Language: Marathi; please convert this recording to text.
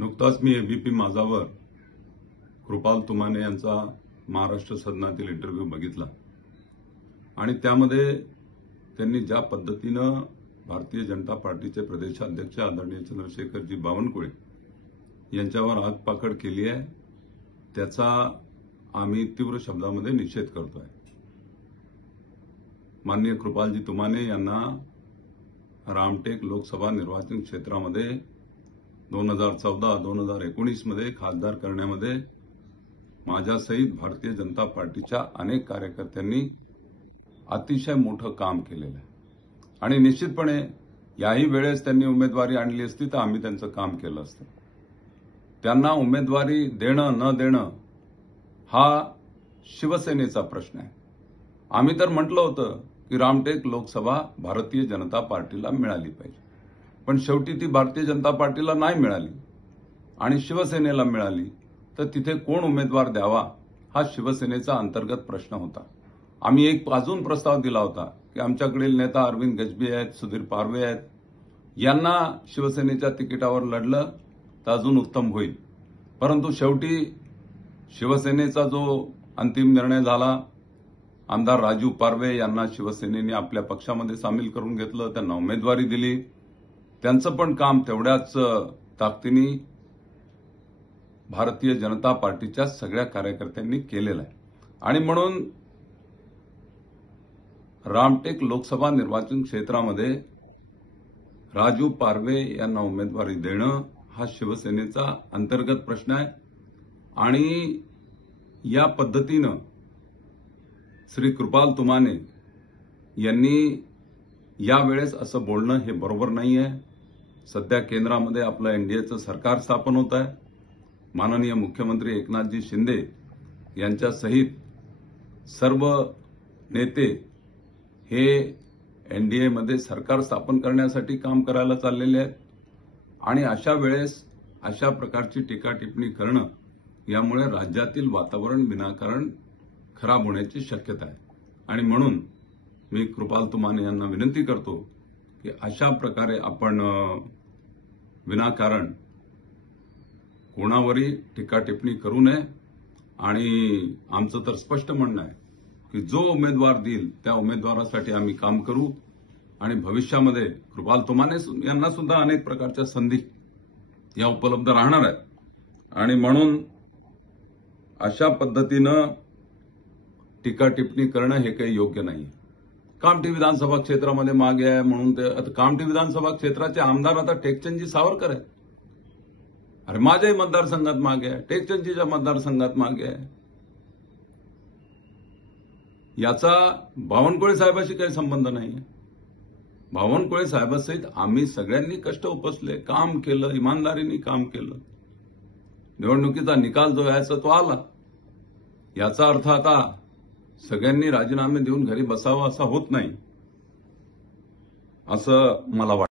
नुकताच मी एबीपी माझावर कृपाल तुमाने यांचा महाराष्ट्र सदनातील इंटरव्ह्यू बघितला आणि त्यामध्ये त्यांनी ज्या पद्धतीनं भारतीय जनता पार्टीचे प्रदेशाध्यक्ष आदरणीय चंद्रशेखरजी बावनकुळे यांच्यावर हातपाकड केली आहे त्याचा आम्ही तीव्र शब्दामध्ये निषेध करतोय। माननीय कृपालजी तुमाने यांना रामटेक लोकसभा निर्वाचन क्षेत्रामध्ये 2014-2019 मध्ये खासदार करण्यामध्ये माझ्यासहित भारतीय जनता पार्टीच्या अनेक कार्यकर्त्यांनी अतिशय मोठं काम केलेलं आहे आणि निश्चितपणे याही वेळेस त्यांनी उमेदवारी आणली असती तर आम्ही त्यांचं काम केलं असतं। त्यांना उमेदवारी देणं न देणं हा शिवसेनेचा प्रश्न आहे। आम्ही तर म्हटलं होतं की रामटेक लोकसभा भारतीय जनता पार्टीला मिळाली पाहिजे, पण शेवटी ती भारतीय जनता पार्टीला नाही मिळाली आणि शिवसेनेला मिळाली तर तिथे कोण उमेदवार द्यावा हा शिवसेनेचा अंतर्गत प्रश्न होता। आम्ही एक अजून प्रस्ताव दिला होता की आमच्याकडील नेता अरविंद गजबी आहेत, सुधीर पारवे आहेत, यांना शिवसेनेच्या तिकिटावर लढलं तर अजून उत्तम होईल, परंतु शेवटी शिवसेनेचा जो अंतिम निर्णय झाला, आमदार राजू पारवे यांना शिवसेनेने आपल्या पक्षामध्ये सामील करून घेतलं, त्यांना उमेदवारी दिली। त्यांचं पण काम तेवढ्याच ताकदीने भारतीय जनता पार्टीच्या सगळ्या कार्यकर्त्यांनी केलेलं आहे आणि म्हणून रामटेक लोकसभा निर्वाचन क्षेत्रामध्ये राजू पारवे यांना उमेदवारी देणं हा शिवसेनेचा अंतर्गत प्रश्न आहे आणि या पद्धतीनं श्री कृपाल तुमाने यांनी यावेळेस असं बोलणं हे बरोबर नाहीये। सध्या केंद्रामध्ये आपलं एनडीएचं सरकार स्थापन होत आहे। माननीय मुख्यमंत्री एकनाथजी शिंदे यांच्या सहित सर्व नेते हे एनडीएमध्ये सरकार स्थापन करण्यासाठी काम करायला चाललेले आहेत आणि अशा वेळेस अशा प्रकारची टीका टिप्पणी करणं यामुळे राज्यातील वातावरण विनाकारण खराब होण्याची शक्यता आहे आणि म्हणून मी कृपाल तुमाने यांना विनंती करतो की अशा प्रकारे आपण विनाकारण कोणावरही टीका टिप्पणी करू नये आणि आमचं तर स्पष्ट म्हणणं आहे की जो उमेदवार देईल त्या उमेदवारासाठी आम्ही काम करू आणि भविष्यामध्ये कृपाल तुमाने यांना सुद्धा अनेक प्रकारच्या संधी या उपलब्ध राहणार आहेत आणि म्हणून अशा पद्धतीनं टीका टिप्पणी करणं हे काही योग्य नाही। कामठी विधानसभा क्षेत्रामध्ये मागे आहे म्हणून ते आता कामठी विधानसभा क्षेत्राचे आमदार आता टेकचंदजी सावरकर आहेत। अरे माझ्याही मतदारसंघात मागे आहे, टेकचंदजीच्या मतदारसंघात मागे आहे। याचा बावनकुळे साहेबाशी काही संबंध नाही। बावनकुळे साहेबासहित आम्ही सगळ्यांनी कष्ट उपसले, काम केलं, इमानदारीने काम केलं। निवडणुकीचा निकाल जो यायचा तो आला। याचा अर्थ आता सगळ्यांनी राजीनामे देऊन घरी बसावं असा होत नाही असं मला वाटतं।